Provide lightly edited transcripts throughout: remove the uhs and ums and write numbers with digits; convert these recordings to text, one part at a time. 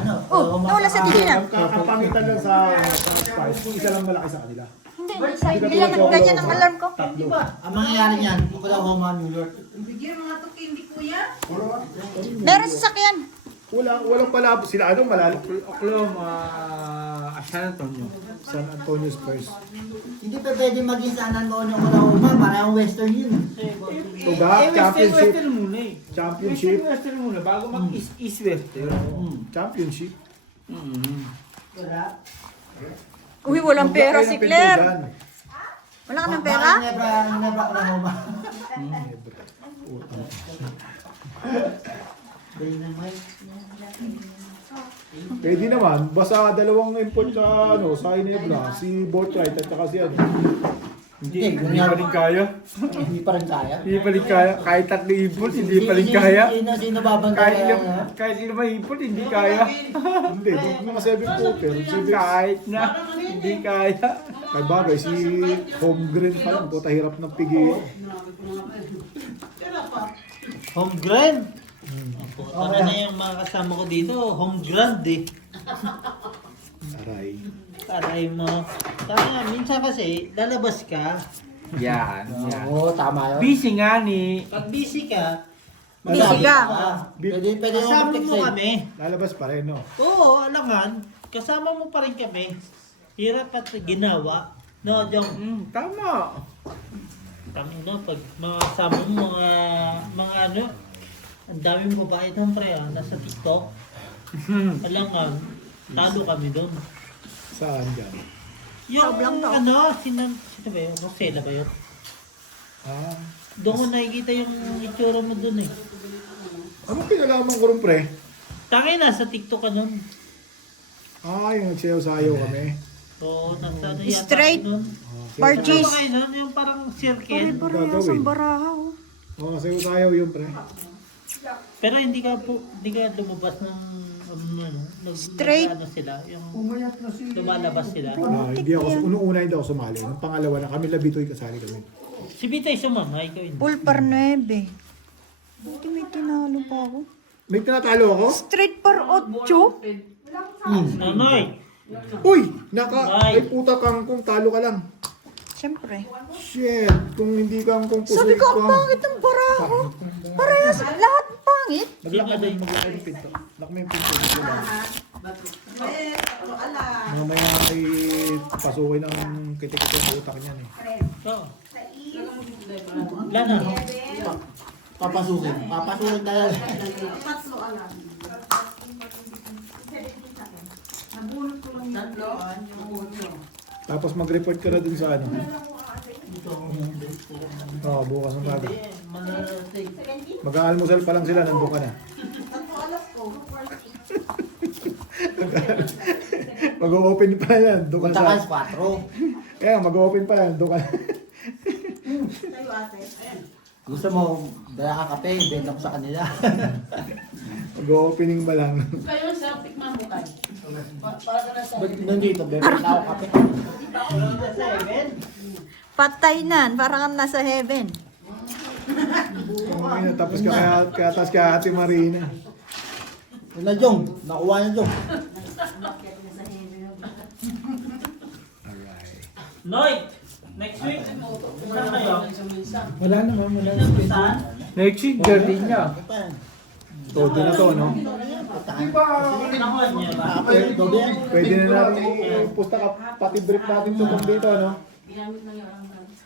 Ano? Oh, nawala sa tingin na. Ang pamitan lang sa spice, isa lang malaki sa kanila. Hindi lang ganyan ang alarm ko. Tatlo. Ang mangyayari niyan, kung wala ko mga New York. Bigyan mo nga ito candy kuya. Meron sasakyan. Walang palabo. Sila ano, malalim. Oklahoma, San Antonio. San Antonio Spurs. Hindi pa pwede maging San Antonio Oklahoma, parang western yun. Tuga, championship. Western muna eh. Championship. Western muna, bago mag-East-Western. Championship. Uy, walang pera si Claire. Pintugan. Wala ka ng pera? Nebra Oklahoma. Pwede naman. Basta dalawang import sa ano, sa Inebra. Si Boatwright at saka si ano. Hindi pa rin kaya. Hindi pa rin kaya. Hindi pa rin kaya. Kahit tatlo import, hindi pa rin kaya. Sino babantay kaya? Kahit lima import, hindi kaya. Hindi, mga 7 footer. Kahit na, hindi kaya. Kay bagay, si Holmgren pa lang. Puta, hirap ng pigi. Homegrown. Ano na yung mga kasama ko dito, homegrown eh. Aray. Aray mo. Tama, minsan kasi, lalabas ka. Yan, yan. Oo, tama yun. Busy nga ni. Pag busy ka, Busy ka. Pwede mo Kasama mo mag-text kami. Lalabas pa rin, no? Oo, alangan. Kasama mo pa rin kami. Hirap at ginawa. No, Jong. Tama. Kami no, pag mga kasama mo, mga ano, ang daming babae doon pre, nasa TikTok. Alangan, talo kami doon. Saan dyan? Yung Sobrang tao. ano, sino ba yun? Rosella ba yun? Ah. Doon ko nakikita yung itsura mo doon eh. Ano pinalaman ko rin, pre? Tangay na, sa TikTok ka doon. Ah, yung nagsayaw-sayaw kami. Oo, nasa ano yata Straight. doon. Parties. Ano ba kayo doon? Yung parang circle. Parehas ang baraha. Oh. Oo, sayaw-sayaw yun, pre. Pero hindi ka lumabas ng Straight. Ano sila, yung lumalabas sila. Ah, hindi ako, unang-una hindi ako sumali. Nung pangalawa na kami, labitoy kasali kami. Si Bitay sumama, ikaw hindi. Full par 9. Buti may tinalo pa ako. May tinatalo ako? Straight par 8. Nanoy! Uy! Ay puta kangkong, talo ka lang. Siyempre. Shit! Kung hindi kangkong Sabi pusoy ko, ang pangit ng baraha ko. Parehas, lahat pangit. Maglakad din, maglakad yung pinto. Lock mo yung pinto. Dito lang. Mamaya ay pasukin ng kitik-kitik sa utak niyan eh. Oo. Lana. Papasukin. Papasukin talaga. Tapos mag-report ka na dun sa ano. Oo, bukas ng gabi. Mag-aalmusal pa lang sila, nandun ka na. Mag-open pa yan, doon ka Punta ka sa... sa 4. Kaya, mag-open pa yan, doon ka na. Gusto mo, dala ka kape, benta ko sa kanila. Mag-opening pa lang. Kayo sa tikman mo kayo. Ba't nandito, benta ako kape? Patay na, parang kang nasa heaven. Tapos ka Ate Marina. Yun na, Jong. Nakuha na, Jong. Alright. Noy! Next week, saan kayo? Wala naman, wala Saan? Next week, garden niya. Todo na to, no? Nakuha niya ba? Pwede na natin i-pusta ka, pati brief natin tutong dito, no?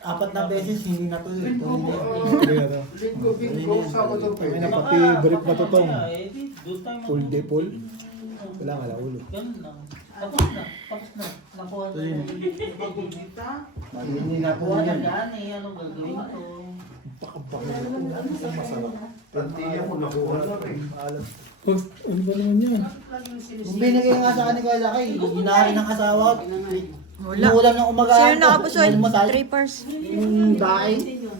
4 na beses, hindi na to yun. Pwede na to. Kami na pati brief na tutong. Full day full. Wala nga lang ulo. Ganun lang. Tapos na. Tapos na. Nakuha niya. Hindi na po Nakuha na yan. yan eh. Anong gagawin ko? Ano ba naman yan? Kung binigay nga sa kanila kay Lakay, hinari ng asawa. Wala. Umuulam ng umagaan. Sa'yo nakapusoy, Inalmusal. 3 pars. Yung daing.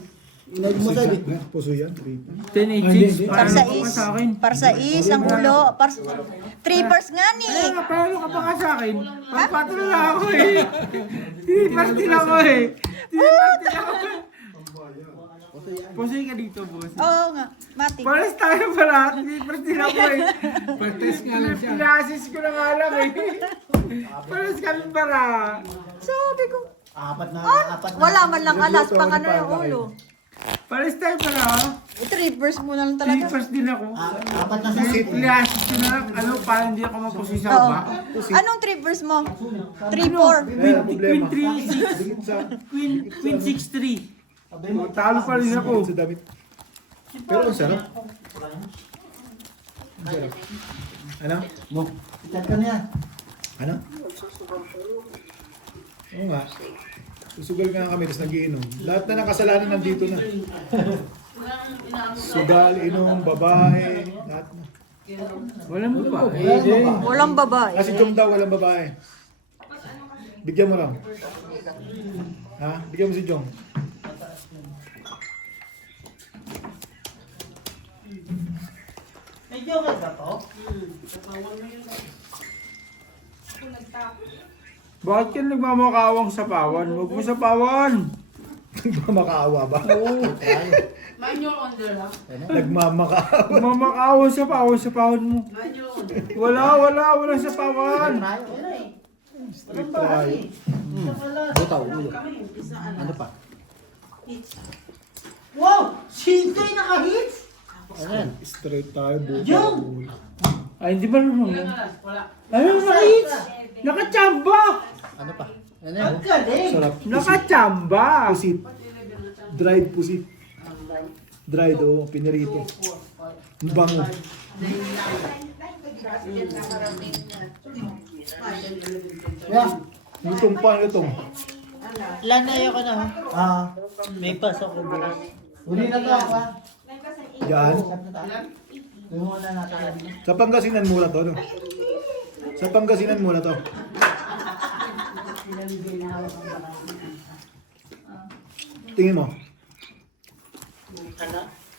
Inalmusal eh. Puso yan, 3. 10-8-6. Par sa Paano ka is. sa akin? Par sa is, ang ulo. 3 pars nga ni. Kaya nga, paano ka pa ka sa akin? Pagpatol na ako eh. Hindi din ako eh. Hindi din ako. Pusay ka dito, boss. Oo nga, Mati. Pares tayo pala. Pares din ako eh. Practice nga lang siya. Pinasis ko na nga lang eh. Pares kami pala. Sabi ko, Apat na. wala man lang alas, pang ano yung ulo. Pares tayo pala. Trippers mo na lang talaga. First din ako. Apat na sa Pinasis ko na lang. Ano, parang hindi ako mapusi sa Oo. baba. Anong trippers mo? 3-4. Kaya Queen problema. 3-6. Dikit sa... Queen 6-3. Talo pa rin ako. Sa damit. Pero ang sarap. Ang sarap. Ano? Mo? Itat ka na yan. Ano? Oo nga. Susugal nga kami, tapos nagiinom. Lahat na nakasalanan nandito na. Sugal, inom, babae, lahat na. Walang ba? Walang babae. Kasi Jong daw, walang babae. Bigyan mo lang. Ha? Bigyan mo si Jong. May joker ba to? Bakit ka nagmamakawang sa pawan? Huwag mo sa pawan. Nagmamakaawa ba? Mind your own girl, ha? Nagmamakaawa. Mamakawang sa pawan mo. Mind your own. Wala sa pawan. Street tayo. Butaw, ulo. Isa ano. Ano pa? Wow! Shinto'y naka-hits! Ayan. Straight tayo, buka. Jong! Ay, hindi ba naman? Wala. Ano naka-hits? Nakachamba! Ano pa? Ano Ang yan? galing! Sarap. Pusit. Nakachamba! Pusit. Dried pusit. Dried, oh, pinirito. Ang bango. Yeah. Lutong pa, lutong. Lana, ayoko na ha. Ah. May pasok ko bukas. Uli na to ako ha. Yan. Gawin muna natin. Sa Pangasinan mura to, no? Sa Pangasinan mura to. Tingin mo.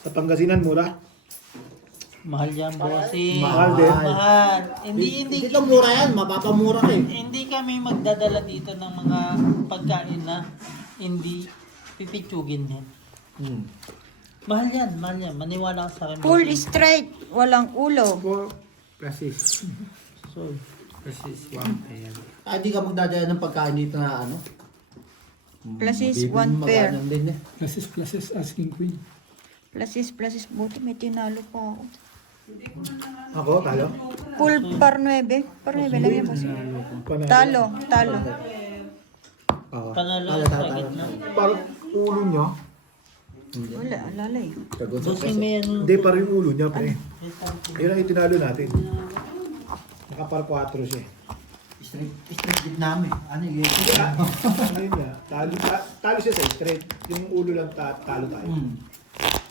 Sa Pangasinan mura. Mahal yan, bossing. Mahal din. Mahal. Hindi Dito mura yan, mapapamura ka eh. hindi kami magdadala dito ng mga pagkain na hindi pipitsugin yan. Mahal yan. Maniwala ka sa akin. Full bossing. straight, walang ulo. Plasis. So, Plasis 1. Ayan. Ay, di ka magdadala ng pagkain dito na ano? Plasis, Bibili one mo pair. magkano din eh. Classes, asking queen. Plasis, buti may tinalo pa ako. Ako, talo? Full par 9. Par 9 lang yan, boss. Panalo. Talo. Oo. panalo Talo, sa talo. gitna. Parang ulo niya. Wala, alalay. Bossing may ano. Hindi, parang yung ulo niya, pre. Yun ang itinalo natin. Nakapar 4 siya. Street din namin. Ano yun? Ayun niya, talo siya sa straight. Yung ulo lang talo tayo.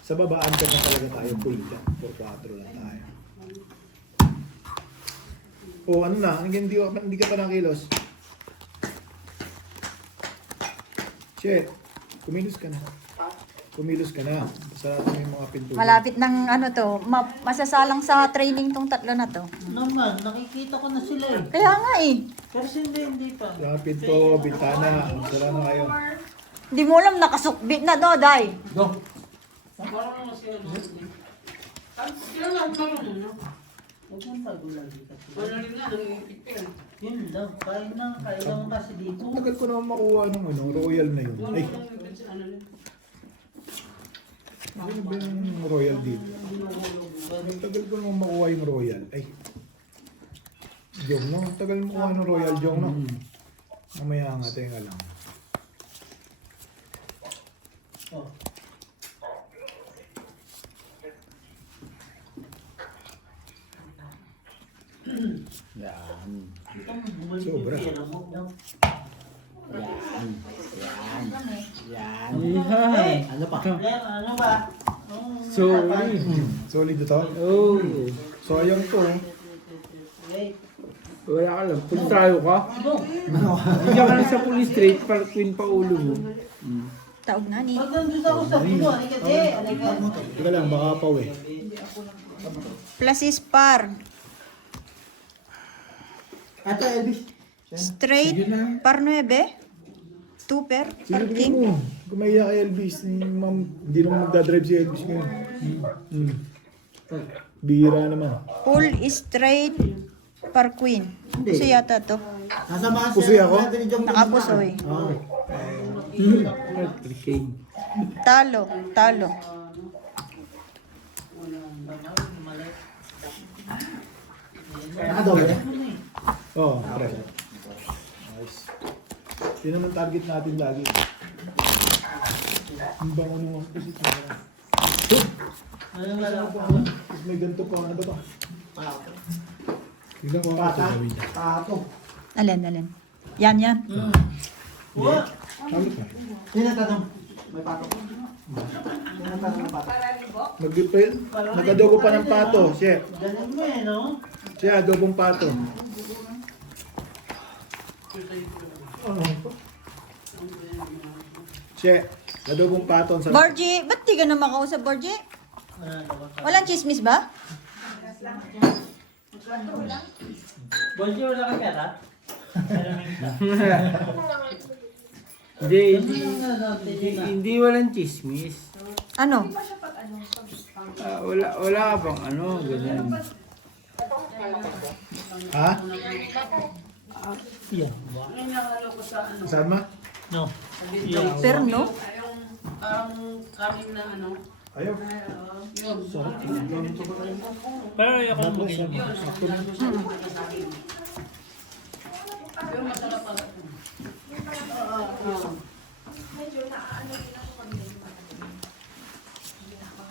Sa baba, under na talaga tayo. Full ka. 4-4 lang tayo. O ano na, hindi ka pa nakilos. Shit, kumilos ka na. Sarado mo yung mga pinto. Malapit ng ano to, masasalang sa training tong tatlo na to. Naman, nakikita ko na sila eh. Kaya nga eh. Pero hindi pa. Mga pinto, bintana, sara na kayo. Hindi mo alam, nakasukbit na do, Day. Go. Parang naman sila doon. Sila lang marunong, no? Huwag mong pagulagi kasi. Wala rin na, nangipit ka. Yun lang, kailangan kasi dito. Tagal ko naman makuha ng royal na yun. Ay, ano ba yung royal dito? Tagal ko naman makuha yung royal. Ay, Jong no? Tagal mo kuha ng royal, Jong no? Mamaya nga, tenga lang. Oh. Yan. Itong bumalik Sobra. yung pera mo. Yan. Hey! Ano pa? Claire, ano ba? Sorry. Solid ito? Oh. Sayang to. Wait. Wala ka lang. Punta tayo ka. Go! Hindi ka lang sa full straight para queen pa ulo mo. Taog na ni. Pag nandun ako sa video, halika di. Halika. Teka lang, baka pa eh. Plasis par. Ito, Elvis. Straight, par 9. Tuper, Sige parking. mo. Kumaya kay Elvis. Ma'am, hindi naman magdadrive si Elvis ngayon. Bihira naman. Full straight Parquin. Puso yata to. Nasa mga Pusoy ako? Nakapusoy. Parking. Talo, talo. Oo, pre. Nice. Yun naman target natin lagi. Ang bango naman kasi ito. Tapos may ganito pa. Ano ba ito? Tignan ko ako. Pato. Alin. Yan. What? Ano pa? Tinatanong. May pato. Tinatanong ng pato. Nag-adobo pa ng pato. Chef. Ganun mo eh, no? Siya, adobong pato. Chef, adobong pato. Sa Borgie, ba't di ka na makausap, Borgie? Walang chismis ba? Bolji, wala ka pera? Hindi walang chismis. Ano? Wala ka bang ano, ganyan. Ha? Yeah. Sama? No. Pero no? Yung parang kanin na ano. Ayaw. Yun. Pero ayoko na maging. Pero masarap pala.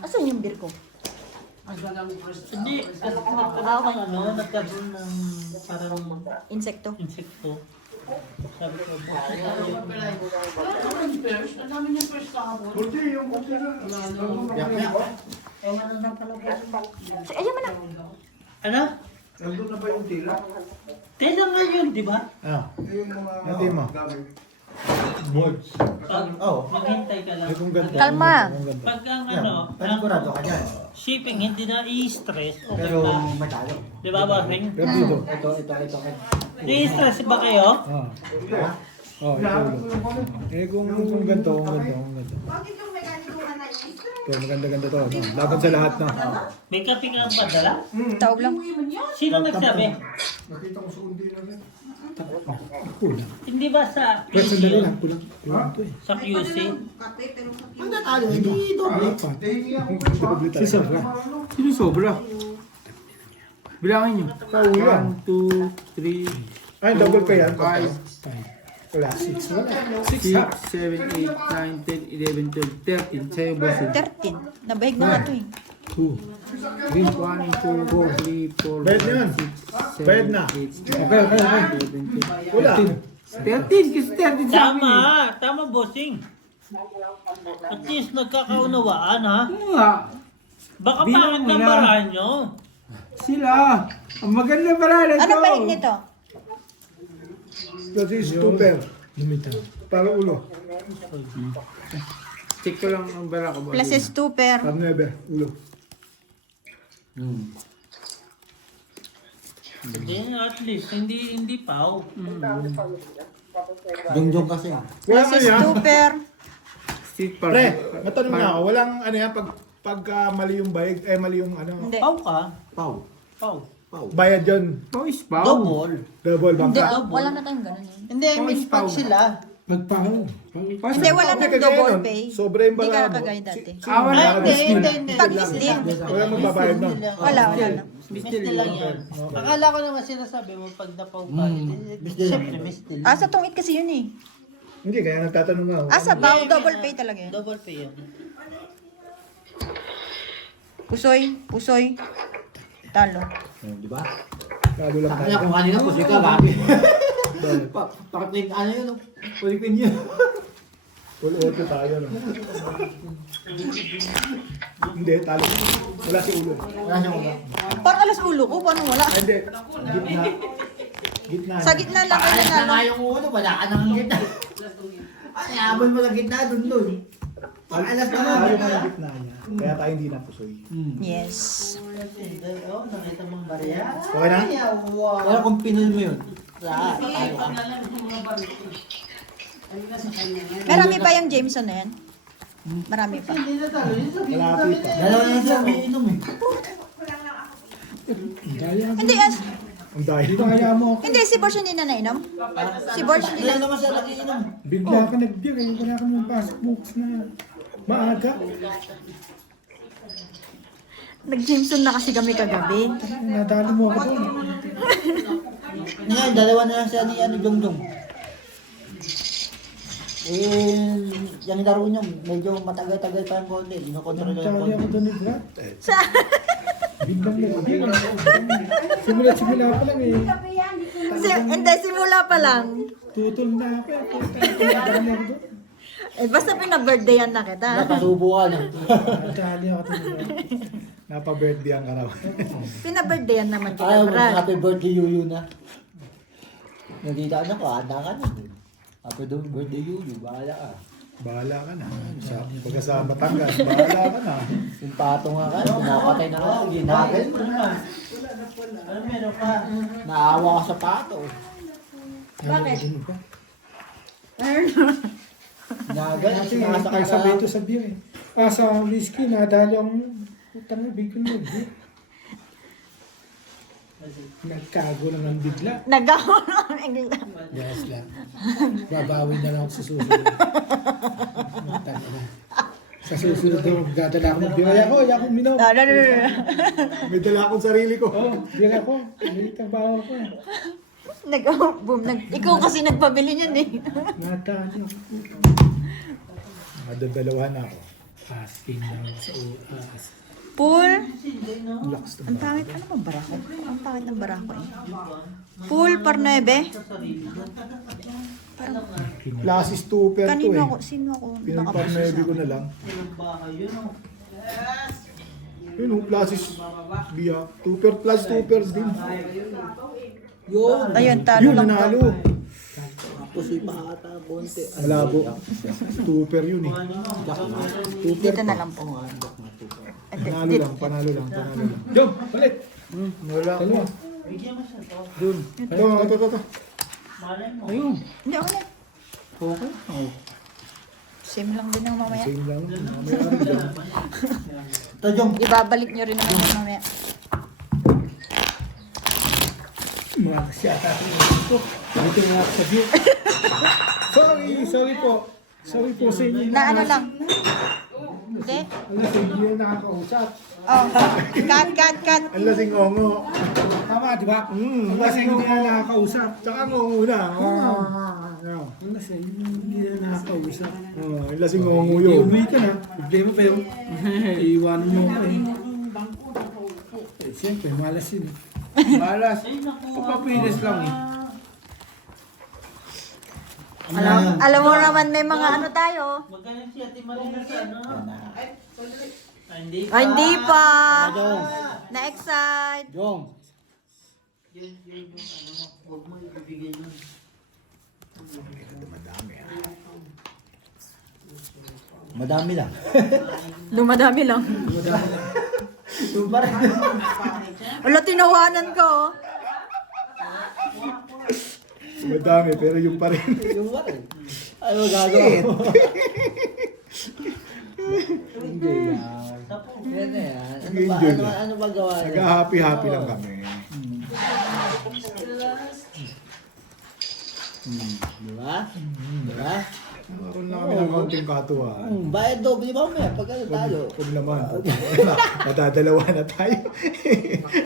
Asan yung beer ko? Magalang first. Hindi, nagkaroon ng nagkaroon ng parang Insekto. insekto. Sabi ko, First, ang dami niya first kahapon. Kunti yung kunti na. Ayaw mo na. ano? Nandun na ba yung tila? Tila nga yun, di ba? Ah. Natin mo. Maghintay ka lang. Ay, kung ganda. Kalma. Kung ganda. Pag ang ano, Panigurado ka dyan. shipping hindi na i-stress, okay Pero pa. matalo. Di ba, bossing? Pero dito. Ito. I-stress ba kayo? Ah. Oh, ito ulo. Eh kung ganito, kung ganito. Ito, maganda-ganda to. No? Laban sa lahat na. May kape ka ba dala? Taob lang. Sino nagsabi? Nakita ko sa kundi na rin. Hindi ba sa Pero QC sandali yun? lang, kulang. Kulang to eh. Sa QC? Ang natalo, hindi doble. Doble tayo. Si Sabra. Sino sobra? Bilangin nyo. Kaulang. 1, 2, 3, Ay, double pa yan. 5, Wala, 6. Wala. 6, 7, 8, 9, 10, 11, 12, 13. Sa'yo, boss. 13. Nabahig na nga to eh. 2. 1, 2, 3, 4, Bayad na yan. 5, 6, 7, Bayad na. 8, Okay. 9, 10, 11, 12. Wala. 13, kasi 13 sa amin eh. Tama, bossing. At least nagkakaunawaan, ha? Oo nga. Baka Bilang pangit mo ng na. paraan nyo. Sila. Ang maganda pala na Ano bahig nito? Kasi stupid. Para ulo. Check ko lang ang bara ko ba. Plus is tuper. Para 9. Ulo. Hindi, at least, hindi pao. Dungdung kasi. Wala Plus nga is yan. tuper. Street park. Pre, matanong na ako. Walang ano yan, pagka mali yung bayad, mali yung ano, Hindi. Pao ka? Pau. Pau. bayad yun. Pao is pao. Double. Double Hindi, bangka. wala na tayong ganun eh. Hindi, I mean, pag sila. Hindi, wala Hindi, nang kagaya double nun. pay. Sobra yung Hindi ka baramo. kagaya dati. Wala. Hindi. Pag misdeal. Wala magbabayad nun. Wala na. Mistil lang yan. Akala ko naman sinasabi mo pag napaw ka. Siyempre, mistil. Ah, sa tungit kasi yun eh. Hindi, kaya nagtatanong nga ako. Ah, sa bao, double pay talaga yun. Double pay yan. Pusoy. Talo. Di ba? Lalo lang Kaya tayo. kung kanina po, sika, gabi. Pakit ano yun, no? Pulipin yun. Full auto tayo. No? Hindi, talo. Wala si ulo. Wala siyang ulo. Parang alas ulo ko, paano wala? Ah, hindi. Gitna. Gitna. Sa gitna lang kayo Alas na nga nanalo. yung ulo, wala ka nang gitna. Ay, abol mo lang gitna, dun. Alas na nga. Tayo ka ng gitna niya. Kaya tayo hindi napusoy. Yes. Oh, nakita mong barya. Okay na? Pero kung pinul mo yun, tayo ka. Marami pa yung Jameson na yan. Marami pa. Hindi na talo yun sabi. Malapit pa. Dalawa na sila may inom eh. Hindi, Ang dahil. Di ba kaya mo ako? hindi, si Borge hindi na nainom. Si Borge hindi Kailan na. naman siya nakiinom? Bigla ka nag-beer eh. Wala ka naman pasok bukas na maaga. Nag-Jameson na kasi kami kagabi. Nadali mo ako doon. Ngayon, dalawa na lang siya ni Dongdong. Yung laro niyo, medyo matagal-tagal pa yung konti. Inokontrol yung Nadali ako konti. doon ni Brad. Sa, Biglang nag-beer. Simula pa lang eh. hindi, simula pa lang. Tutol na ako. Nadali ako doon. Eh, basta pinabirthdayan na kita. Napasubo ka na. Nadali ako doon ni Brad. Napa-birthday ang araw. Pinabirthdayan naman kita, Ayaw, Brad. happy birthday Yuyu na. Nagkita na ko, handa ka na. Happy birthday Yuyu, bahala ka. Bahala ka na. Pagka sa Batangas, bahala ka na. Yung pato nga ka, pinapatay na ka, ginagay mo na. Ano meron ka? Naawa ka sa pato. Bakit? Ginagay, Kasi sinasakay kaya sa sabay ito sa beer eh. Sa whiskey, nadali akong utang na bigyan mo. Nagkago lang ng bigla. Nagawa na bigla. Yes lang. Babawi na lang ako sa susunod. Tama na. Sa susunod daw, dadala ako ng beer. Ayaw ko minom. May dala akong sarili ko. Oo, beer ako. May trabaho ko. Ikaw kasi nagpabili niyan eh. Nadali ako. Madadalawa na ako. Asking lang sa uas. Pool. Lakas Ang pangit, ano bang barako? Ang pangit ng barako eh. Pool par 9. Parang, Plasis 2 per 2 kanino eh. ako, sino ako Pinagparmebi ko na lang. Yun o, Plasis biya. 2 per plus 2 per din. Yun. Ayun, talo Yun, lang nanalo. to. Pusi pa ata, konti. Malabo. 2 per yun eh. 2 per Dito na lang po. Panalo lang, panalo lang, panalo lang. Jom, balik. Wala ko. Dalawa. Bigyan mo siya to. Doon. Ito. Malay mo. Ayun. Hindi ako na. Okay. Oh. Same lang din ang mamaya. Same lang. Mamaya rin dyan. Ito, Jom. Ibabalik nyo rin naman yung mamaya. Mga kasyata. Ito nga sa beer. Sorry po. Sorry po sa inyo. Na ano lang. Hindi? Alas, hindi na nakakausap. Oh, cut. Ang lasing ongo. Tama, di ba? Alas, hindi na nakakausap. Tsaka ngongo na. Alas, hindi na nakakausap. Ang lasing ongo Hindi, yun. umuwi ka na. Problema pa yun. Iiwanan mo ako eh. Eh, siyempre, malas yun eh. Malas. Papapilis lang eh. Alam mo naman may mga ano tayo. Magkano si Ate Marina sa ano? Hindi Ay, hindi pa. Jom. Na-excite. Jom. Yun yung ano mo. Huwag mo ibibigay nun. Madami lang. Dumadami lang. Yung parang. Wala, tinawanan ko. Madami, pero yung pa rin. Yung parang. Ano gagawa mo? Hindi yan. Yan na yan. Enjoy lang. Ano ba gawa niya? Nag-happy-happy lang kami. Di ba? Di ba? Meron lang kami ng konting katuwa. Bayad doble ba may pag ano tayo? Huwag naman. Matadalawa na tayo.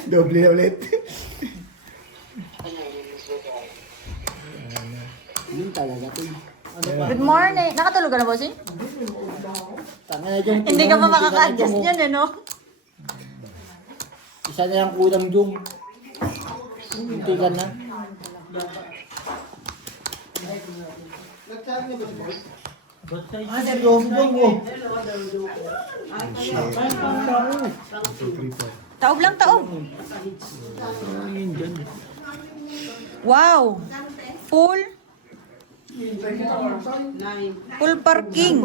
Doble na ulit. Yun talaga to. Ano ba? Good morning. Nakatulog ka na, bossing? Tanga na yung Hindi ka pa makaka-adjust niyan, eh, no? Isa na lang kulang yung. Hindi ka na. Ah, sir, yung oh. Taob lang, taob. Wow. Full. Full parking.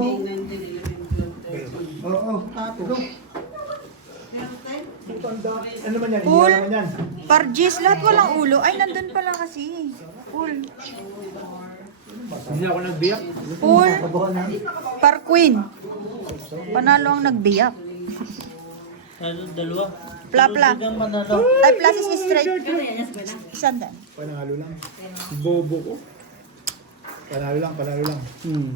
Ano ba yan? Full. Iyan naman yan. Pargis. Lahat walang ulo. Ay, nandun pala kasi. Full. Hindi ako nagbiyak. Full par queen. Panalo ang nagbiyak. Dalawa. Pla-pla. Hanggang manalo. Ay, plus is straight. Isandaan. Panalo lang. Bobo ko. Panalo lang.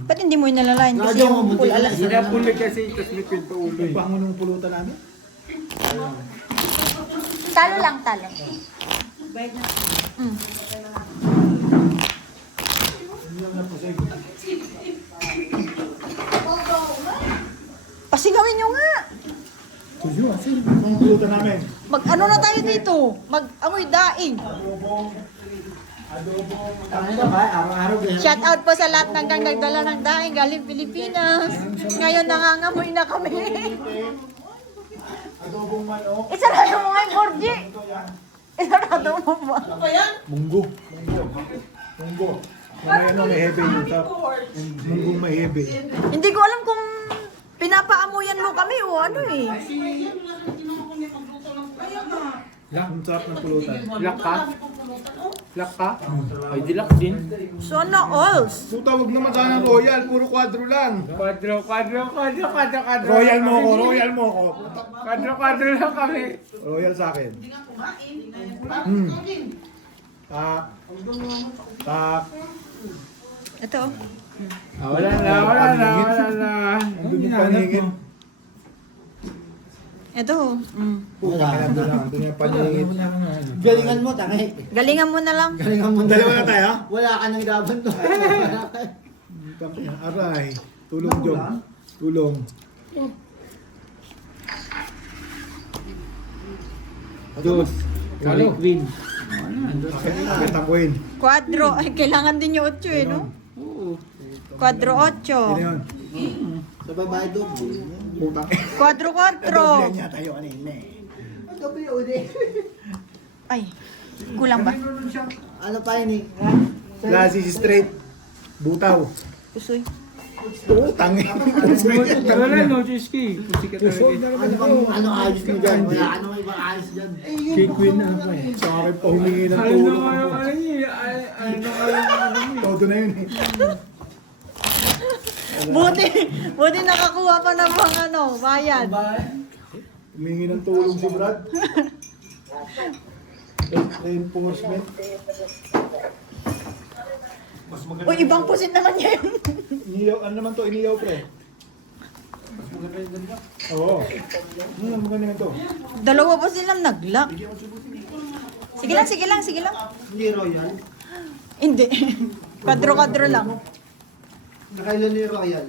Ba't hindi mo inalalain? Kasi yung full alas. Hinapulit kasi, tapos may kwento ulo Yung eh. pangunong pulutan namin. Talo lang, talo. Mm. Pasigawin nyo nga. Yung pulutan namin. Mag-ano na tayo dito? Mag-amoy daing. Ano ba? Araw-araw ganyan. Shout out po sa lahat ng nagdala ng daing galing Pilipinas. Ngayon nangangamoy na kami. Adobong manok. Isarado mo nga yung Borgie. Isarado mo ba? Munggo. Mamaya no, may hebe yung top. Munggong may hebe. Hindi ko alam kung pinapaamuyan mo kami o ano eh. Ang sarap ng pulutan. Lak ka? Lak ka? Ay, di lak din. Sana alls. Puta, wag naman sana royal. Puro kwadro lang. Quadro. Royal mo ko. Quadro lang kami. Royal sa akin. Tak. Ito. Wala na. Andun yung paningin. Ito. Mm. Puta, andun yung paningin. Galingan mo, tangay. Galingan mo na lang. Galingan mo. Dalawa na tayo? Wala ka nang laban to. Aray. Tulong, Jom. Tulong. Dos. Kali Queen. Agad tapuin. Quadro. Ay, kailangan din yung 8 eh, no? Quadro 8. Yun yun. Sa babae doon. Puta. Quadro 4. Doble niya tayo kanina eh. Doble uli. Ay, kulang ba? Ano pa yun eh? Klase si straight. Butaw. Usoy. Putang eh. Wala no, Cheski. Pusikat talaga. Ano ayos mo dyan? Wala ka namang ibang ayos dyan. Kay Queen na pa eh. Sa akin pa humingi ng Ano tulong. Todo na yun eh. Buti nakakuha pa ng mga ano, bayad. Humingi ng tulong si Brad. Reinforcement. O, ibang pusit naman niya yun. Iniyaw, ano naman to? Iniyaw pre. Oo. Maganda nga to. Dalawa pa silang naglock. Sige lang. Hindi royal. Hindi. Kadro-kadro lang. Nakailan ni royal?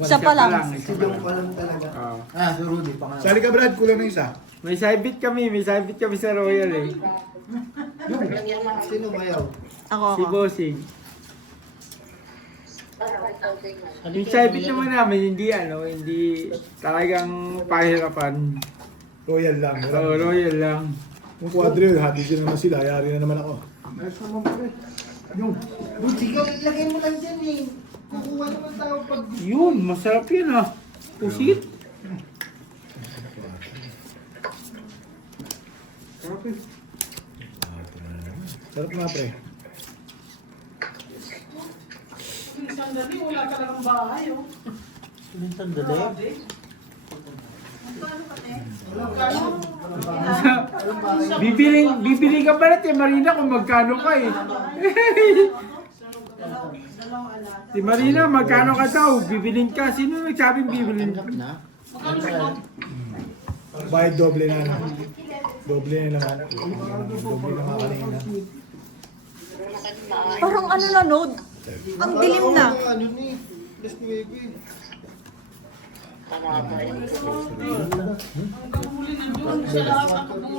Isa pa lang. Si Jong pa lang talaga. Ah, si Rudy pa nga. Sali ka Brad, kulang na isa. May sabit kami sa Royal eh. Sino mayaw? Ako. Si Bossing. Yung sabit naman namin, hindi talagang pahirapan. Royal lang. Oo, Royal lang. Yung quadrille, hadis na naman sila. Yari na naman ako. Sige, lagay mo lang dyan eh. Kukuha naman tayo pag... Yun, masarap yun ah. Pusit. Sarap nga pre. Sandali, wala ka lang ang bahay, oh. Minsan dali. Bibili ka pala, Marina, kung magkano ka eh. Si Marina, magkano ka daw? Bibilin ka. Sino nagsabing bibilin? Na? Bayad doble na lang. Doble na naman. Doble na nga kanina. Parang ano na, no? Ang dilim na. Ano ni? Plus 9 eh.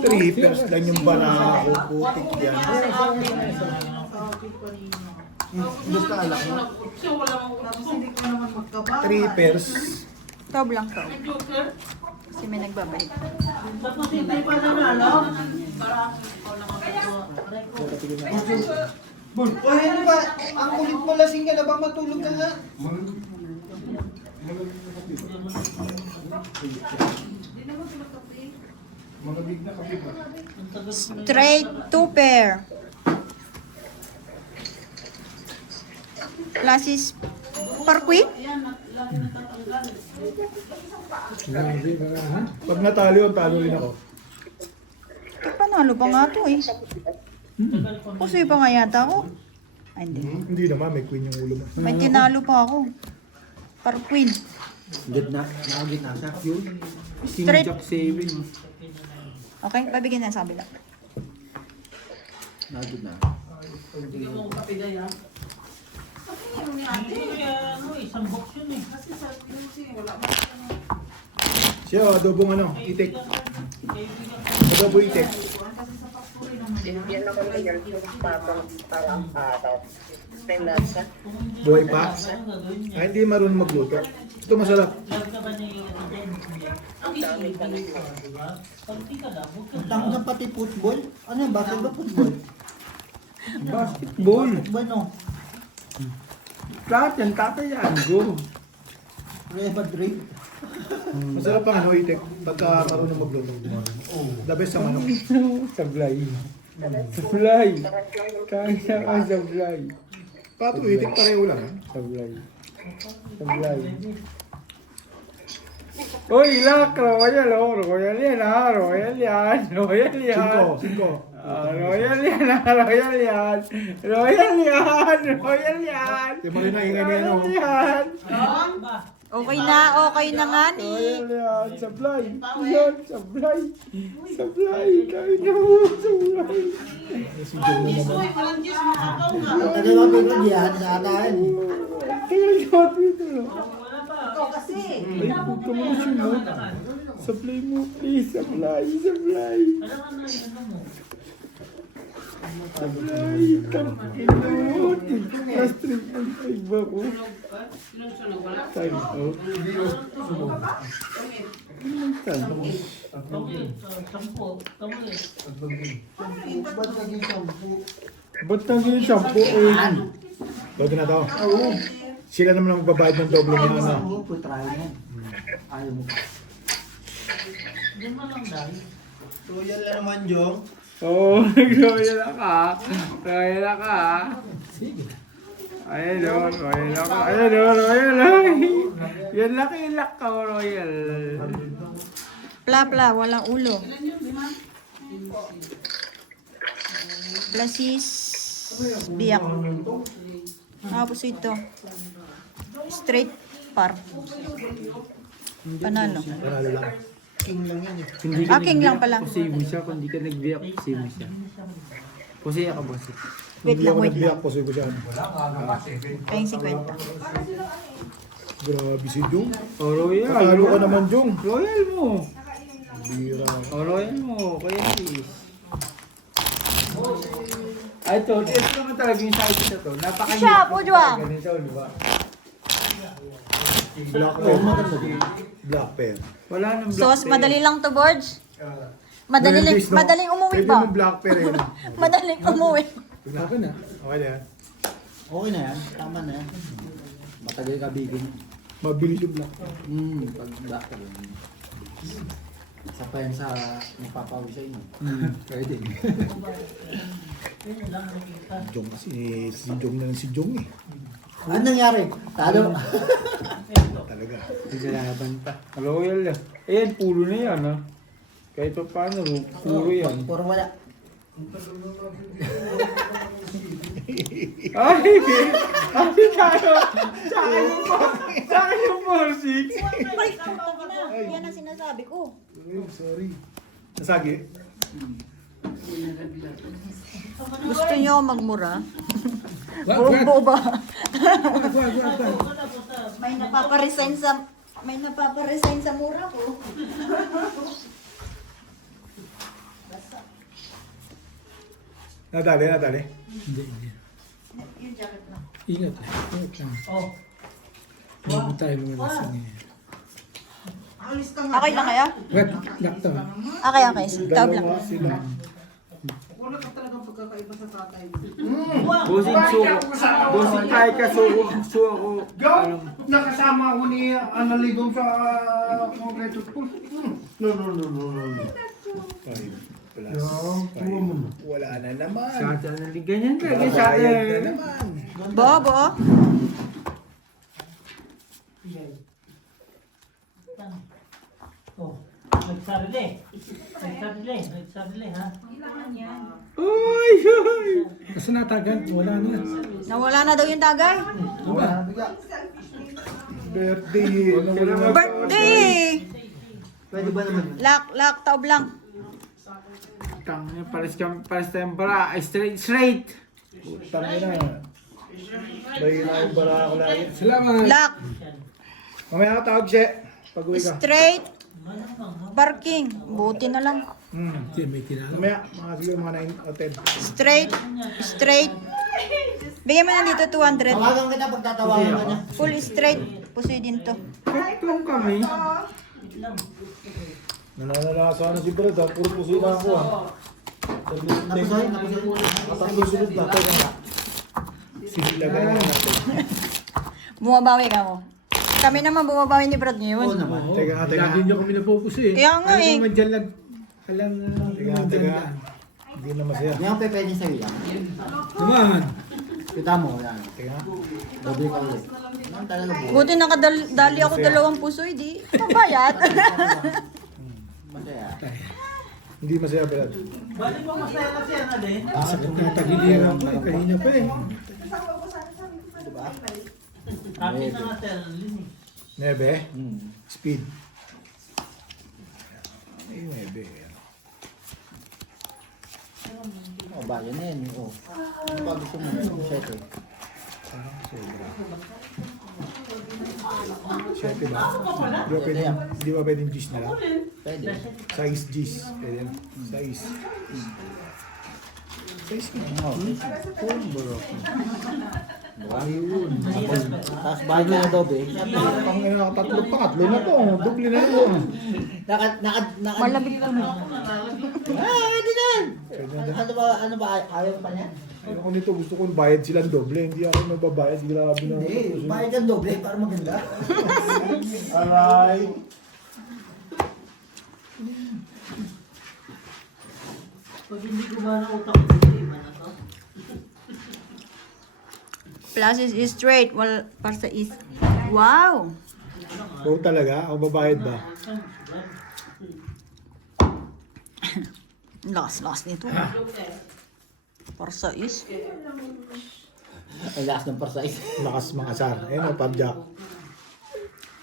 Trippers lang yung banana ko. Putik yan. Basta alak mo. Siya wala mang Trippers. Tob lang to. joker. Kasi may nagbabalik. Tapos hindi pa nanalo. O ano ba? Ang kulit mo lasing ka na ba? Matulog ka nga. Straight 2 pair. Classes Parkway? Grabe ka ha? Pag natalo yun, talo rin ako. Panalo pa nga to eh. Pusoy pa nga yata ako. Ay, hindi. Hindi naman, may queen yung ulo mo. May tinalo pa ako. Parkway. Gitna. Nakagitna siya. Yun. King Straight. Jack 7. Okay, pabigyan na sa kabila. Nakagitna. Hindi mo kapigay ha. Isang box yun eh. Siya, adobong ano, itik. Adobo itik. Yan naman yan yung parang araw. May lasa. Buhay pa. Ay, hindi marunong magluto. Ito masarap. Love ka ba niya yung ano dyan? Ang dami ka na diba? Pag di ka lang, huwag ka Ang tango na pati football. Ano yung basketball football? Basketball. Football no. Lahat yan, tatay yan. Go. Real Madrid. Masarap ang ano, itik. Pagka marunong magluto. The best sa manok. Sablay. Sablay. Kaya ka sablay. Pato, itik pareho lang. Sablay. Sablay. Uy, lak! Royal, oh. Royal yan, ha? Royal yan. Royal yan. 5. Royal yan, ha? Royal yan. Royal yan. Royal yan. Di mo rin naingay mo yan, oh. Royal yan. Okay na nga ni. Royal yan. Sablay. Yan, sablay. Sablay. Kain na mo. Sablay. Isoy, walang Diyos makakaw nga. Ang tagal mo pinagyan sa atin. Kaya shot dito. Ikaw kasi. Ay, huwag ka muna sunod. Sablay mo, please. Sablay. Sablay. alam ka na yun mo. Sablay. Tangkinot. Last 3.5 ba ko? Sinong sunog wala? Time out. Sampo. Tama eh. Ba't naging 10? Ba't naging 10 eh? Todo na to. Sila naman ang magbabayad ng doble niya. Ano? Oo, try mo. Ayaw mo pa. Doon man lang dahil. Royal na naman, Jong. Oo, nag-royal ka. Royal ka. Sige. Ayun o, royal ako. Ayun o, royal ay. Yan laki ilak ka, royal. Pla, walang ulo. Plasis biyak. Tapos ito. Straight par. Panalo. Panalo lang. King lang yan eh. Hindi Aking lang pala. Kasi mo siya, kung di ka nag-biyak, kasi mo siya. Kasi ka boss. Wait Hindi lang, ako wait nagbiyak lang. po ko siya. Kayong 50. Grabe si Jung. O, royal. Patalo ka naman, Jung. Royal mo. Bira. O, royal mo. Kaya sis. Ay, ito naman talaga yung size na to. Napakahirap. Siya, po, Juang. Ganito, di ba? Black pear. Black pear. Wala nang black Sos, tape. madali lang to, Borge. Mayonnaise, no? Madaling umuwi Pwede pa. mo black pear yun. Madaling umuwi. Okay na. Okay na yan. Okay na yan. Tama na yan. Matagal ka bigin. Mabilis yung black pear. Pag black ka rin. Isa pa yan sa magpapawi sa inyo. Pwede. Jung kasi, si Jung na lang si Jung eh. Ano nangyari? Talo. Talaga. Naglalaban pa. Royal yan. Ayan, puro na yan, ha? Kahit pa paano, puro yan. Puro wala. Ay! Ay, Saka yung 4-6. Yan ang sinasabi ko. Sorry. Nasagi? Gusto niyo magmura? Buo ba? May napaparesign sa mura ko. Nadali. Hindi. Yung jacket na. Ingat lang. Ingat lang. Oh. Bago tayo mga lasing eh. Okay lang kaya? Wait, lakto. Okay. Tab lang. Dalawa sila. Wala ka talagang pagkakaiba sa tatay. Bossing suko. Bossing tayo ka suko. Gaw! Nakasama ko ni Annalie doon sa Congreso School. No. 5 plus 5. Wala na naman. Sa atin, ganyan ka. Bayad na naman. Bobo. Oh, nagsarili, ha? Uy! Kasi natagal, wala na. Nawala na daw yung tagay. Birthday. Birthday! Pwede ba naman? Lak, taob lang. Pares tayong bara. Straight. Putang ina. Dahil na yung bara ako lagi. Salamat. Lak, Mamaya ka tawag siya. Pag-uwi ka. straight, parking. Buti na lang. Hindi, may tinalo. Mamaya, mga siguro mga 9 o 10. Straight. Bigyan mo na dito 200. Tawagan kita pag tatawagan ka niya. Full straight. Pusoy din to. Tatlong kami. Nananalasa na si Brad. Puro puso na ako. Napusoy. Kapag sunod na. Sisilagan na natin. Bumabawi ka mo. Kami naman bumabawi ni Brad Oo ngayon. naman. Teka nga, teka. Lagi niyo kami napupuso eh. Kaya nga eh. Ano naman dyan lang. Alam na. Teka, teka. Hindi na masaya. Hindi ako pwede sa'yo yan. Naman. Kita mo, yan. Teka. Doble ka ulit. Ano talaga buhay? Buti nakadali ako 2 pusoy, di. Pabayat. Masaya. Hindi masaya, Brad. Balik mo masaya na siya na din. Sakit na tagiliran ko eh. Kanina pa eh. Happy na nga sir, Lini. Nebe. Hmm. Speed. Ay, nebe. Oh, ba, yun na yan. Oh. Ano ba gusto mo? 7. Siyempre ba? Di ba pwedeng G's na lang? Pwede. Size G's. Pwede. Size. Size ka. Ayun. Tapos bahay ka na dobe. Ang tatlo pa, tatlo na to. Doble na yun. Malabig ka mo. Pwede na yan. Ano ba, ayaw pa niya? Ayoko nito, gusto kong bayad silang doble. Hindi ako magbabayad. Grabe na. Hindi, bayad kang doble para maganda. Aray. Pag hindi gumana utak ko, hindi man na to. Plus is straight. Para sa is. Wow! Oo talaga? Ang babayad ba? Last nito. Para sa is. Ang lakas ng parsais. Lakas mga sar. Ayun o, pabjak.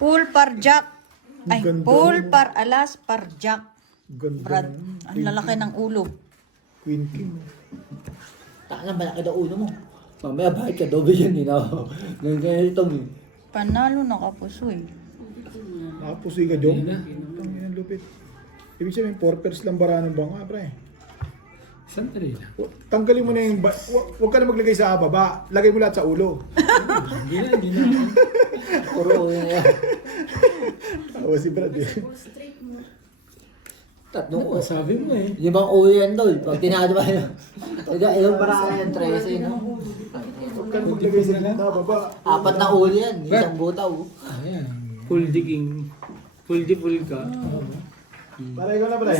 Full par jack. Ay, Ganda full nun. par alas par jack. Ganda. Brad, ng ang lalaki ng ulo. Queen King. Tangan ba na ulo mo? Mamaya bayad ka doble yan. Hindi na ako. Ganyan ito mo. Panalo na kapusoy. Nakapusoy ka, Jong. Ang yan, lupit. Ibig sabihin, 4 pairs lang bara ng banga, pre. Sandali lang. Tanggalin mo na yung... Huwag ka na maglagay sa baba. Lagay mo lahat sa ulo. Hindi na. Puro ulo na yan. Tawa si Brad eh. Tatlong ulo. Sabi mo eh. Limang ulo yan doon. Pag tinado ba yun? Ilang para ka yan, 13, no? Huwag ka na maglagay sa gitna, baba. 4 na ulo yan. Isang butaw. Ayan. Full digging. Full di full ka. Para ikaw na, pre.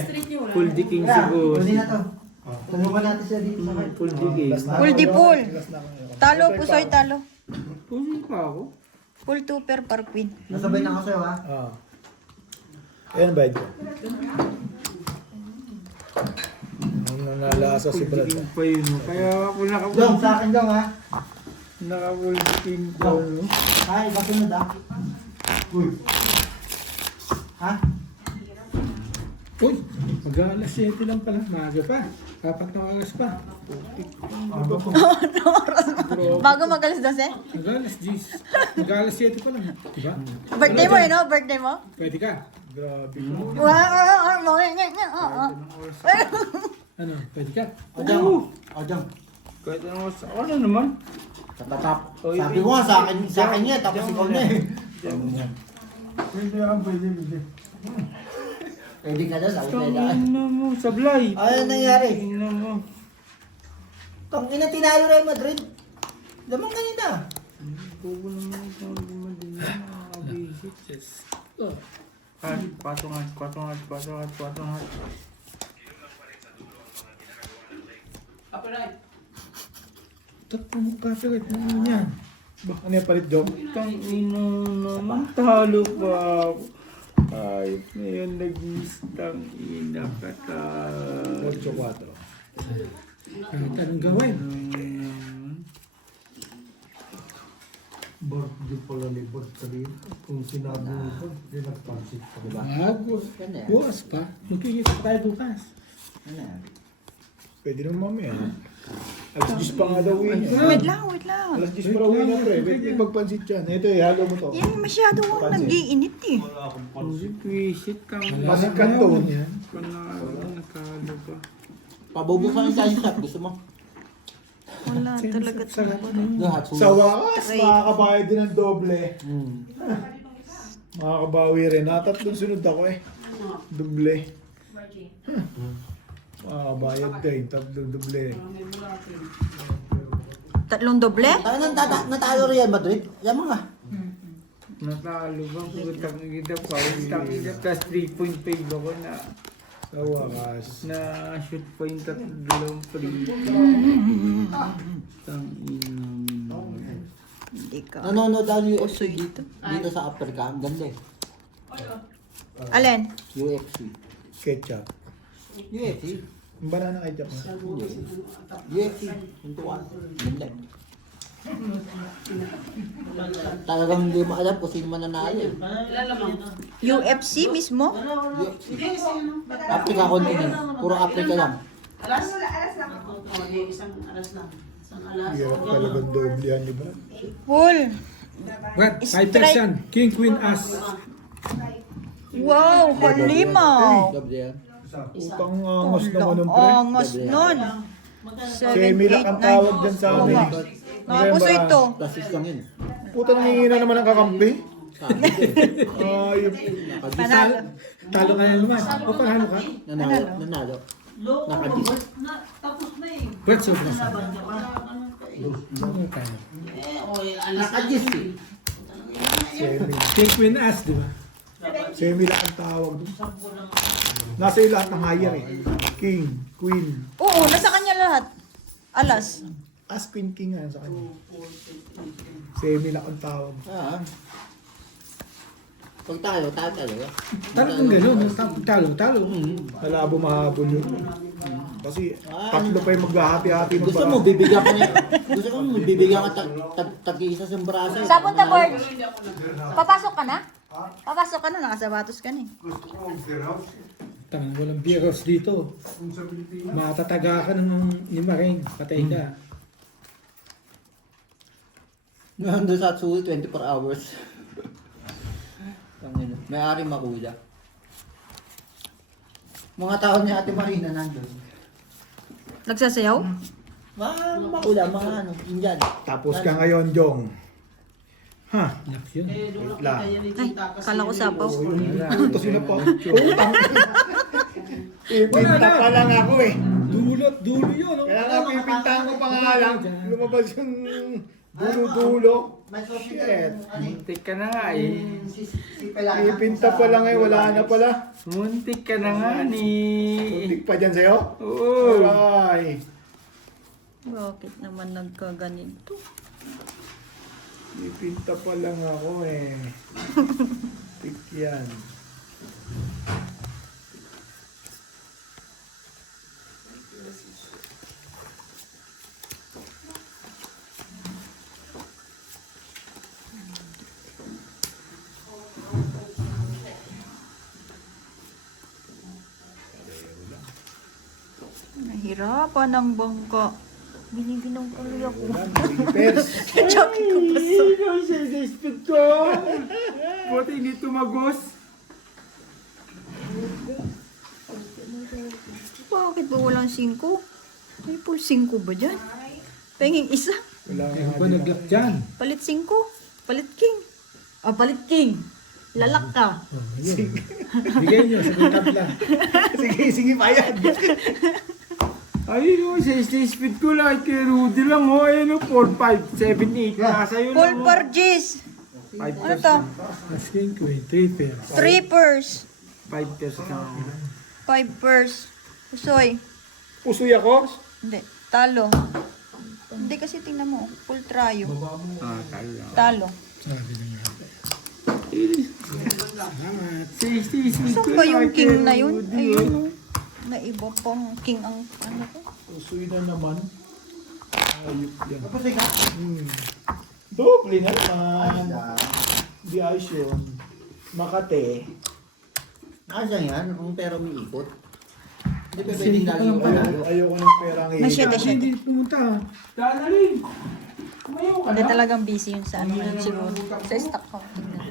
Full digging siguro. Huli na to. Tulungan natin siya dito sa Full digging. Full di full. Talo pusoy, talo. Full pa ako. Full 2 per par queen. Nasabay na ako sa'yo, ha? Ayan, bayad ko. Ang nanalasa si Full Brad. digging pa yun. Kaya ako Dong, sa akin dong, ha? naka-full digging ko. No? Ha, iba sunod, ha? Uy. Ha? Uy, mag-aalas 7 lang pala. Maaga pa. 4 na oras pa. Bago magalas 12? Mag-aalas 10. Mag-aalas 7 pa lang. Diba? Birthday mo, no? Birthday mo? Pwede ka. Grabe. Ano? Pwede ka. Ojang. Kahit ano oras. Ano naman? Tatatap. Sabi mo nga, sa akin yan, tapos ikaw na eh. Pwede ka, pwede. Pwede ka na, sabi ko na. Ano mo? Sablay. Ano nangyari? Ano mo? Tang ina tinalo Real Madrid. Lamang kanina. Bobo naman ito. Hindi madali. Nakakabisit. Yes. Patungat. Tapos mo copyright na ano yan. Ano yung palit, Jong? Tangina naman, talo pa ako. Ayop na yun, nag-istang ina ka ta. 8-4. Kahit anong gawin. Bart, di pala ni Bart kanina. Kung sinabi mo ko, di nagpansit pa. Diba? Ganda yan. Bukas pa. Magkikita tayo bukas. Ano yan? Pwede naman mamaya. Alas 10 pa nga daw uwi niya. Wait lang. Alas 10 pa raw uwi na, pre. Pwede magpansit yan. Ito eh, halo mo to. Yan masyado akong nag-iinit eh. Hindi, visit kang Pasig kanton yan. Panalo, nakalo pa. Pabubukan yung tayo shop. Gusto mo? Wala talaga. Lahat. Sa wakas, makakabayad din ng doble. Makakabawi rin. Tatlong sunod ako eh. Doble. Makakabayad din. Tatlong doble. Tatlong doble? Tayo natalo Real Madrid. Yan mga. Natalo ba? Putang ina pa. Putang ina. Plus 3.5 ako na Sa wakas. na shoot point at dalawang free. Tang ina. Hindi ka. Nanonood daw yung UFC dito. Dito sa Africa. Ang ganda eh. Alin? UFC. Ketchup. UFC. Yung banana ketchup na. UFC. Yung tuwan. Ganda eh. Talagang hindi mo alam kung sino mananalo eh. UFC mismo? UFC. Africa continent. Puro Africa lang. Hirap talagang doble yan, di ba? Full. What? 5 Strike. yan. King, Queen, As. Wow, halimaw. Doble yan. Utang angas naman ng pre. Angas nun. Semilak ang tawag dyan sa amin. Mga puso ito. Tasis lang yun. Puta nangingina naman ng kakampi. Sabi ko eh. Ayun. Panalo. Talo ka na naman. O panalo ka? Nanalo. Nakadis. Brad, sobra sa. Nakadis eh. King, Queen, As, di ba? Semilak ang tawag doon. Nasa iyo lahat ng higher eh. King, Queen. Oo, nasa kanya lahat. Alas. As Queen King nga sa kanya. Semilak ang tawag. Ah. Pag tayo. Talo kung gano'n. Talo. Malabo mahabol yun. Kasi tatlo pa yung maghahati-hati ng Gusto mo bibigyan ka niya. Gusto mo bibigyan ka tag-isa sa braso. Sa punta board. Papasok ka na? Papasok ka na, nakasabatos ka na eh. Tangan, walang beer house dito. Matataga ka ng lima rin. Patay ka. Nandun sa Atsui, 24 hours. May-ari makuya. Mga tao ni Ate Marina nandun. Nagsasayaw? Mga makuya, mga ano, Indian. Tapos ka ngayon, Jong. Ha? Nak yun. Wait lang. Ay, kala ko sapaw. Tapos yun na po. Utang. Ipinta pa lang ako eh. Dulo yun. oh. Kaya nga pipintahan ko pa nga lang. Lumabas yung dulo-dulo. Shit. Muntik ka na nga eh. Ipinta pa lang eh. Wala na pala. Muntik ka na nga ni. Kuntik pa dyan sa'yo? Oo. Aray. Bakit naman nagkaganito? Ipinta pa lang ako eh. Tik yan. Nahirapan ang bangka. Binibilang tuloy ako. Wala, nilipers. Joke ko pa sa... Ikaw siya sa speed ko. Buti hindi tumagos. Bakit ba walang 5? May full 5 ba dyan? Penging isa. Wala Ewan nga ko din naglak dyan. Palit 5. Palit king. Ah, palit king. Lalak ka. Bigay nyo sa tabla. Sige, payag. Ay, no, sa speed ko lang. Kay Rudy lang, oh. Ayun, 4, 5, 7, 8. Nasa yun Full lang, oh. purchase. 5 Ano to? Mas king ko eh. 3 pairs. 3 purse. 5 pairs ka. 5 purse. Usoy. Pusoy ako? Hindi. Talo. Hindi kasi tingnan mo, full trayo. Baba mo. Talo. Sabi na nga. Salamat. Si. Saan ba yung king na yun? Ayun. Na iba pang king ang ano ko. Usuin na naman. Ayup yan. Tapos ka? Doble na naman. Di ayos yun. Makate. Nakasang yan, kung pero may ikot. Hindi pa pwedeng lagi yung panalo. Ayoko ng perang May shade. Hindi pumunta. Dadalhin. Kumayo ka Hindi na. talagang busy yun sa ano yun siguro. Sa stock counting na.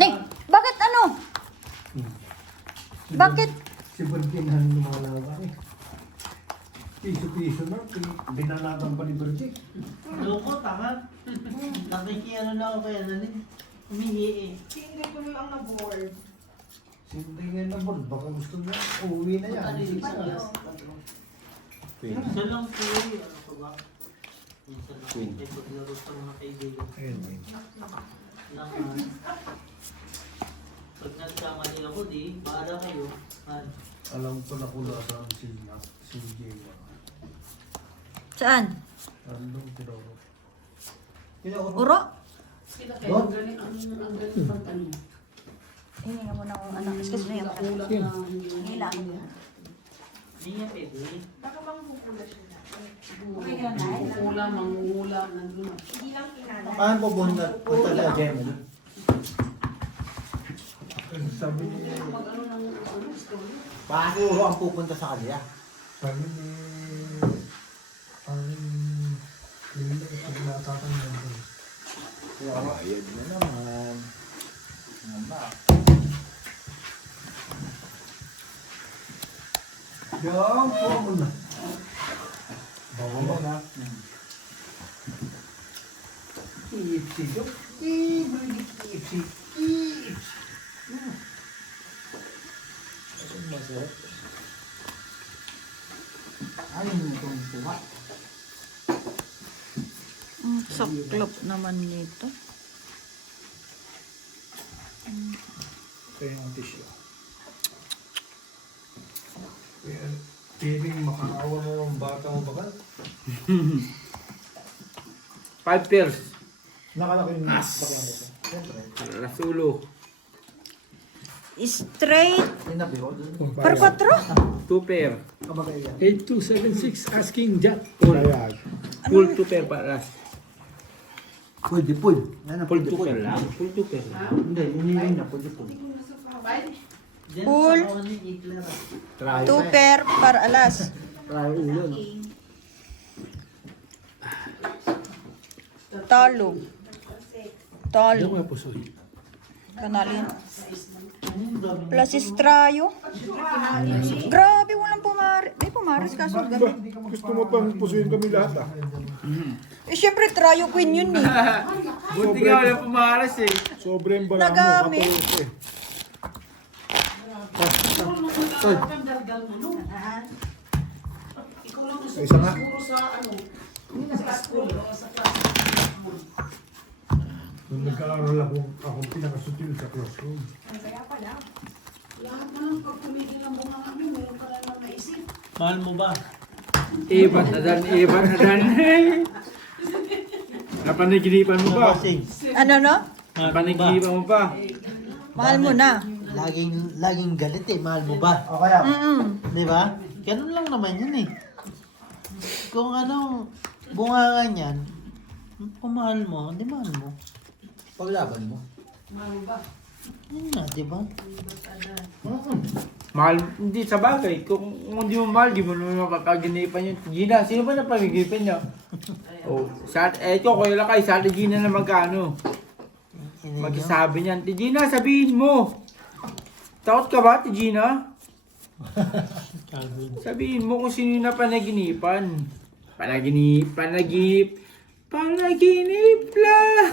Ning, bakit ano? Bakit? Si Bertinhan lumalaban eh. Piso-piso na, binanatan pa ni Bertin. Loko, tama. Nakikiano na ako kaya na rin. Humingi eh. Sindingin na board, baka gusto na, uuwi na yan. Isa lang po eh. Ano ka ba? Minsan lang ay paglaro sa mga kaibigan. Naman. Pag nagkamali ako di, bahala kayo. Alam ko na kung nasaan si Jay. Saan? Andong tinuro. Uro? Doon? Hindi nga muna akong anak. Excuse me. Hila. Hindi niya pwede. Paano po punta sa Gemini? Sabi ni, Paano ang pupunta sa kanila? sabi ni, hindi ko natatandaan ko. Ayun na naman. Ano ba? Yan, po mo na. Bawa mo na. Ipsi ko. Ipsi. Masarap. Ayun mo itong tuwa. Saklop naman nito. Ito yung tissue. Piling makakawa na ng bata mo bakal. 5 pairs. Nakalaki yung baklang ito. Rasulo. Straight. Tinabi ko doon. Per 4? 2 pair. Kabagay yan. 8276 asking Jack. Full. Kaya, Full 2 pair paras. Pwede, pwede. Yan ang Full pwede, 2 pair pwede. lang. Full 2 pair lang. Hindi, hinihingi na, pwede, pwede. Diyan Full. sa kawan ni Hitler. Try 2 pair para alas. Try ulo, no? Talo. Talo. Yung mga puso. Kanalin. Plus estrayo. Grabe, walang pumaris. May pumaris kaso gabi. gusto mo pang pusuin kami lahat ah. Eh, syempre, trayo queen yun eh. Buti nga wala pumaras eh. Sobrang bala mo. Nagamit. Katulog eh. Isa nga. Nung nagkaaral akong pinakasutil sa classroom. Mahal mo ba? Ibat na dan. Napanaginipan mo ba? Ano no? Mahal mo ba? Napanaginipan mo ba? Mahal mo na. Laging galit eh, mahal mo ba? O kaya, Di ba? Ganun lang naman yun eh. Kung anong bunga nga niyan, kung mahal mo, di mahal mo. Paglaban mo. Mahal ba? Yun na, di ba? Mahal, hindi sa bagay. Kung hindi mo mahal, di mo naman mapapaginipan yun. Gina, sino ba napaginipan niya? Oh, ito, kuya lang kayo, sa atin Gina na magkano. Magsasabi niyan, Gina, sabihin mo. Takot ka ba, Gina? Sabihin mo kung sino na panaginipan. Panaginip lang.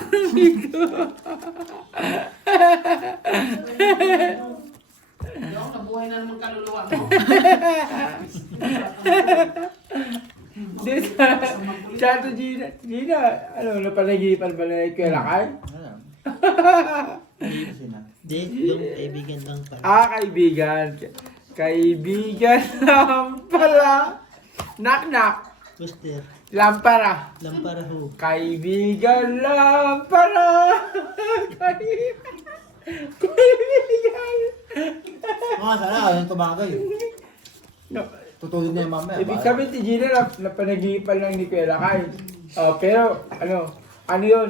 Nabuhay na naman kaluluwa mo. Chato Gina, ano, napanagipan ba na ikaw lakay? Di, yung kaibigan lang pala. Kaibigan. Kaibigan lang pala. Knock knock. Buster. Lampara. Lampara ho. Kaibigan lampara. Kaibigan. Mga sana, yung tumagay. No. Tutulog na yung mamaya. Ibig sabihin si Gina na panagipan lang ni Kuya Lakay. Oh, pero ano yun?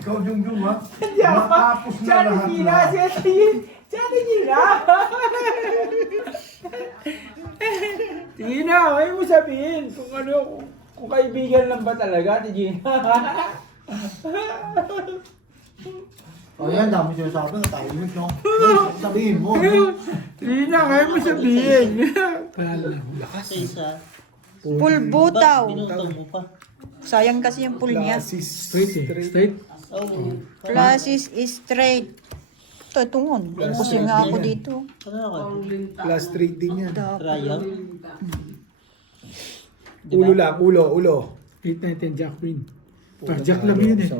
Ikaw yung ha? Yan pa. Matapos na Siya ni lahat Gina. na. Siya ni Gina. Gina, ayaw mo sabihin kung kaibigan lang ba talaga ni Gina. O yan, dami sinasabi ng tahimik, no? Sabihin mo, no? Gina, ayaw mo sabihin. Sa isa. Pulbutaw. Binutang mo pa. Sayang kasi yung pool niya. Straight. Oo. Classes is straight. Ito, tungon. Kasi nga ako dito. Ano ako? Plus straight din yan. Trial. Ulo lang, ulo. 8-9-10 Jack Queen. Jack lang yun eh.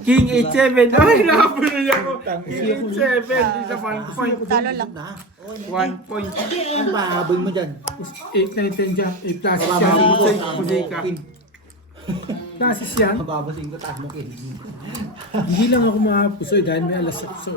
King 8-7. Ay, nakapunan niya ko. King 8-7. Isa 1 point. Talo lang. 1 point. Ang pahabol mo dyan. 8-9-10 Jack. 8 plus Mababasing siya. ko, Kusay ka. Classes yan. Mababasing ko, taas mo, Kin. Hindi lang ako makapusoy dahil may alas ako.